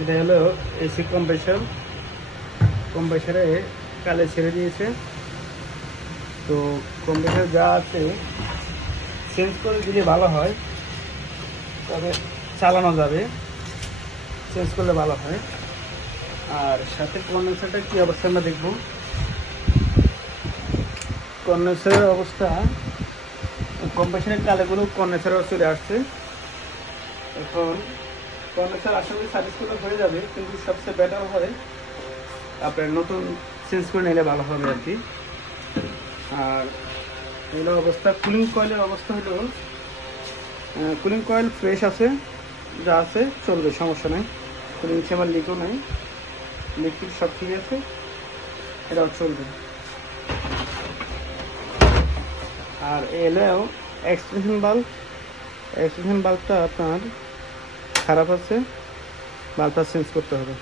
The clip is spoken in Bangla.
এটা হলো এসি কম্প্রেসারে কালে ছেড়ে দিয়েছে। তো কম্প্রেসার যা আছে চেঞ্জ করে দিলে ভালো হয়, তবে চালানো যাবে, চেঞ্জ করলে ভালো হয়। আর সাথে কন্ডেন্সারটা কী অবস্থা আমরা দেখব। কন্ডেন্সারের অবস্থা, কম্প্রেসারের কালেগুলো কন্ডেন্সারও চলে আসছে। এখন কন্ডেন্সার আশা করি সার্ভিস করলে হয়ে যাবে, কিন্তু সবচেয়ে বেটার হয় আপনার নতুন চেঞ্জ করে নিলে ভালো হবে আর কি। আর এগুলো অবস্থা, কুলিং কয়েলের অবস্থা হলো, কুলিং কয়েল ফ্রেশ আছে, যা আছে চলবে, সমস্যা নেই। কুলিং চেম্বার লিকও নেই, লিকুইড সব ঠিক আছে, এটাও চলবে। আর এলো এক্সটেনশন বাল্বটা আপনার খারাপ আছে, বাল্বটা চেঞ্জ করতে হবে।